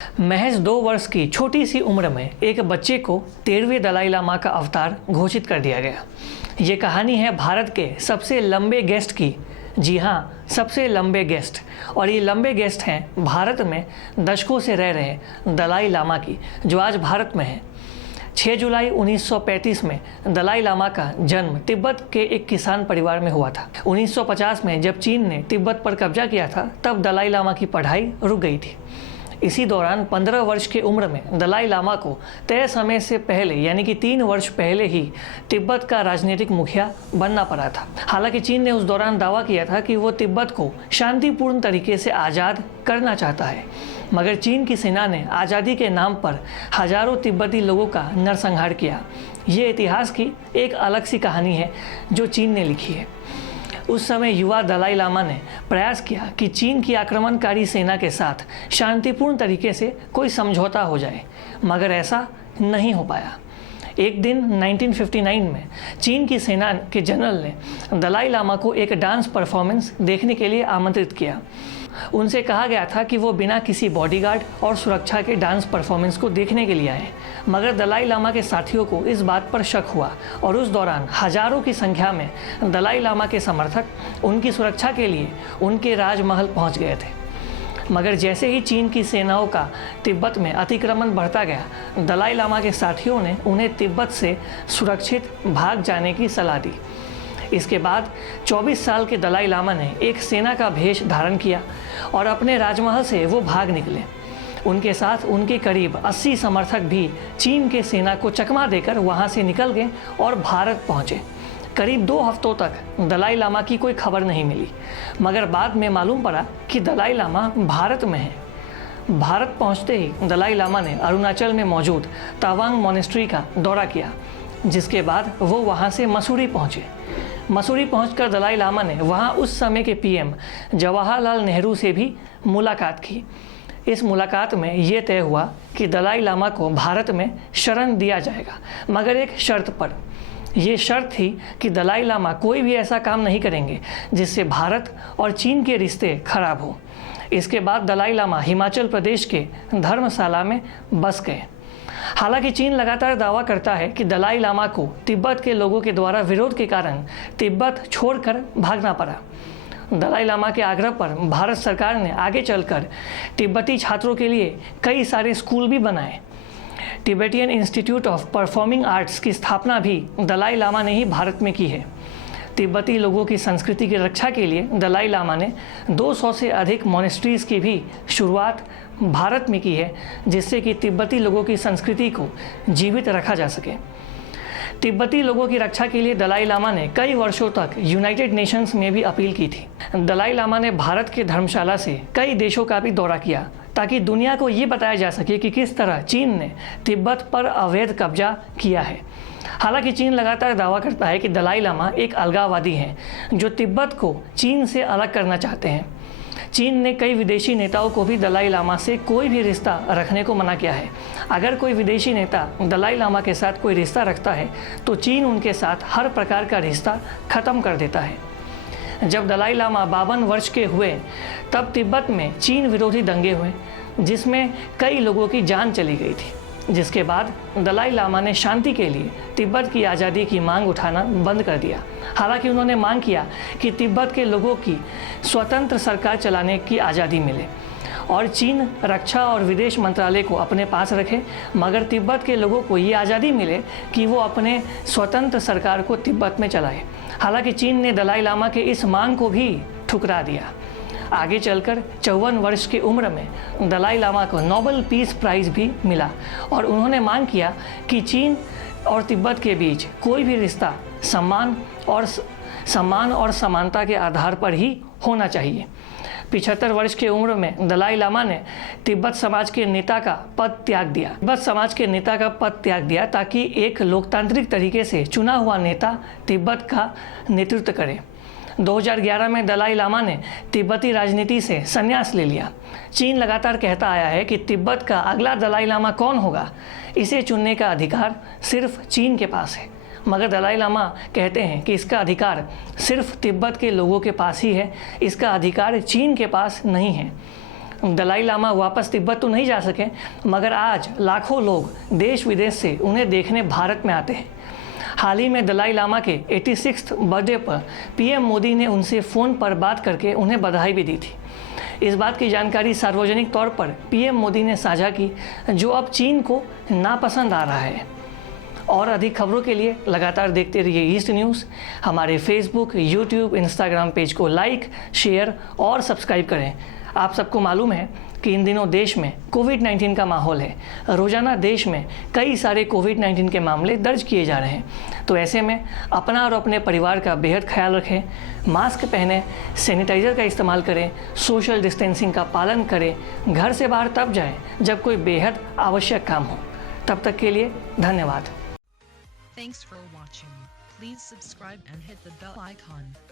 महज 2 वर्ष की छोटी सी उम्र में एक बच्चे को 13वें दलाई लामा का अवतार घोषित कर दिया गया। ये कहानी है भारत के सबसे लंबे गेस्ट की। जी हाँ, सबसे लंबे गेस्ट। और ये लंबे गेस्ट हैं भारत में दशकों से रह रहे दलाई लामा की, जो आज भारत में है। 6 जुलाई 1935 में दलाई लामा का जन्म तिब्बत के एक किसान परिवार में हुआ था। 1950 में जब चीन ने तिब्बत पर कब्जा किया था, तब दलाई लामा की पढ़ाई रुक गई थी। इसी दौरान 15 वर्ष की उम्र में दलाई लामा को तय समय से पहले यानी कि 3 वर्ष पहले ही तिब्बत का राजनीतिक मुखिया बनना पड़ा था। हालांकि चीन ने उस दौरान दावा किया था कि वो तिब्बत को शांतिपूर्ण तरीके से आज़ाद करना चाहता है, मगर चीन की सेना ने आज़ादी के नाम पर हजारों तिब्बती लोगों का नरसंहार किया। ये इतिहास की एक अलग सी कहानी है जो चीन ने लिखी है। उस समय युवा दलाई लामा ने प्रयास किया कि चीन की आक्रमणकारी सेना के साथ शांतिपूर्ण तरीके से कोई समझौता हो जाए, मगर ऐसा नहीं हो पाया। एक दिन 1959 में चीन की सेना के जनरल ने दलाई लामा को एक डांस परफॉर्मेंस देखने के लिए आमंत्रित किया। उनसे कहा गया था कि वो बिना किसी बॉडीगार्ड और सुरक्षा के डांस परफॉर्मेंस को देखने के लिए आए, मगर दलाई लामा के साथियों को इस बात पर शक हुआ और उस दौरान हजारों की संख्या में दलाई लामा के समर्थक उनकी सुरक्षा के लिए उनके राजमहल पहुंच गए थे। मगर जैसे ही चीन की सेनाओं का तिब्बत में अतिक्रमण बढ़ता गया, दलाई लामा के साथियों ने उन्हें तिब्बत से सुरक्षित भाग जाने की सलाह दी। इसके बाद 24 साल के दलाई लामा ने एक सेना का भेष धारण किया और अपने राजमहल से वो भाग निकले। उनके साथ उनके करीब 80 समर्थक भी चीन के सेना को चकमा देकर वहाँ से निकल गए और भारत पहुँचे। करीब 2 हफ्तों तक दलाई लामा की कोई खबर नहीं मिली, मगर बाद में मालूम पड़ा कि दलाई लामा भारत में है। भारत पहुँचते ही दलाई लामा ने अरुणाचल में मौजूद तावांग मॉनेस्ट्री का दौरा किया, जिसके बाद वो वहाँ से मसूरी पहुँचे। मसूरी पहुंचकर दलाई लामा ने वहां उस समय के पीएम जवाहरलाल नेहरू से भी मुलाकात की। इस मुलाकात में ये तय हुआ कि दलाई लामा को भारत में शरण दिया जाएगा, मगर एक शर्त पर। ये शर्त थी कि दलाई लामा कोई भी ऐसा काम नहीं करेंगे जिससे भारत और चीन के रिश्ते खराब हो। इसके बाद दलाई लामा हिमाचल प्रदेश के धर्मशाला में बस गए। हालांकि चीन लगातार दावा करता है कि दलाई लामा को तिब्बत के लोगों के द्वारा विरोध के कारण तिब्बत छोड़कर भागना पड़ा। दलाई लामा के आग्रह पर भारत सरकार ने आगे चलकर तिब्बती छात्रों के लिए कई सारे स्कूल भी बनाए। Tibetan institute of performing arts की स्थापना भी दलाई लामा ने ही भारत में की है। तिब्बती लोगों की संस्कृति की रक्षा के लिए दलाई लामा ने 200 से अधिक मॉनेस्ट्रीज़ की भी शुरुआत भारत में की है, जिससे कि तिब्बती लोगों की संस्कृति को जीवित रखा जा सके। तिब्बती लोगों की रक्षा के लिए दलाई लामा ने कई वर्षों तक यूनाइटेड नेशंस में भी अपील की थी। दलाई लामा ने भारत के धर्मशाला से कई देशों का भी दौरा किया, ताकि दुनिया को ये बताया जा सके कि किस तरह चीन ने तिब्बत पर अवैध कब्जा किया है। हालांकि चीन लगातार दावा करता है कि दलाई लामा एक अलगाववादी हैं, जो तिब्बत को चीन से अलग करना चाहते हैं। चीन ने कई विदेशी नेताओं को भी दलाई लामा से कोई भी रिश्ता रखने को मना किया है। अगर कोई विदेशी नेता दलाई लामा के साथ कोई रिश्ता रखता है, तो चीन उनके साथ हर प्रकार का रिश्ता ख़त्म कर देता है। जब दलाई लामा 52 वर्ष के हुए, तब तिब्बत में चीन विरोधी दंगे हुए, जिसमें कई लोगों की जान चली गई थी। जिसके बाद दलाई लामा ने शांति के लिए तिब्बत की आज़ादी की मांग उठाना बंद कर दिया। हालांकि उन्होंने मांग किया कि तिब्बत के लोगों की स्वतंत्र सरकार चलाने की आज़ादी मिले और चीन रक्षा और विदेश मंत्रालय को अपने पास रखे, मगर तिब्बत के लोगों को ये आज़ादी मिले कि वो अपने स्वतंत्र सरकार को तिब्बत में चलाए। हालांकि चीन ने दलाई लामा के इस मांग को भी ठुकरा दिया। आगे चलकर 54 वर्ष की उम्र में दलाई लामा को नोबेल पीस प्राइज़ भी मिला और उन्होंने मांग किया कि चीन और तिब्बत के बीच कोई भी रिश्ता सम्मान और समानता के आधार पर ही होना चाहिए। 75 वर्ष की उम्र में दलाई लामा ने तिब्बत समाज के नेता का पद त्याग दिया ताकि एक लोकतांत्रिक तरीके से चुना हुआ नेता तिब्बत का नेतृत्व करे। 2011 में दलाई लामा ने तिब्बती राजनीति से संन्यास ले लिया। चीन लगातार कहता आया है कि तिब्बत का अगला दलाई लामा कौन होगा, इसे चुनने का अधिकार सिर्फ चीन के पास है, मगर दलाई लामा कहते हैं कि इसका अधिकार सिर्फ तिब्बत के लोगों के पास ही है, इसका अधिकार चीन के पास नहीं है। दलाई लामा वापस तिब्बत तो नहीं जा सके, मगर आज लाखों लोग देश विदेश से उन्हें देखने भारत में आते हैं। हाल ही में दलाई लामा के 86th बर्थडे पर पीएम मोदी ने उनसे फ़ोन पर बात करके उन्हें बधाई भी दी थी। इस बात की जानकारी सार्वजनिक तौर पर पीएम मोदी ने साझा की, जो अब चीन को नापसंद आ रहा है। और अधिक खबरों के लिए लगातार देखते रहिए ईस्ट न्यूज़। हमारे फेसबुक, यूट्यूब, इंस्टाग्राम पेज को लाइक, शेयर और सब्सक्राइब करें। आप सबको मालूम है कि इन दिनों देश में कोविड-19 का माहौल है। रोज़ाना देश में कई सारे कोविड-19 के मामले दर्ज किए जा रहे हैं। तो ऐसे में अपना और अपने परिवार का बेहद ख्याल रखें, मास्क पहनें, सैनिटाइज़र का इस्तेमाल करें, सोशल डिस्टेंसिंग का पालन करें, घर से बाहर तब जाएं जब कोई बेहद आवश्यक काम हो। तब तक के लिए धन्यवाद। Thanks for watching. Please subscribe and hit the bell icon.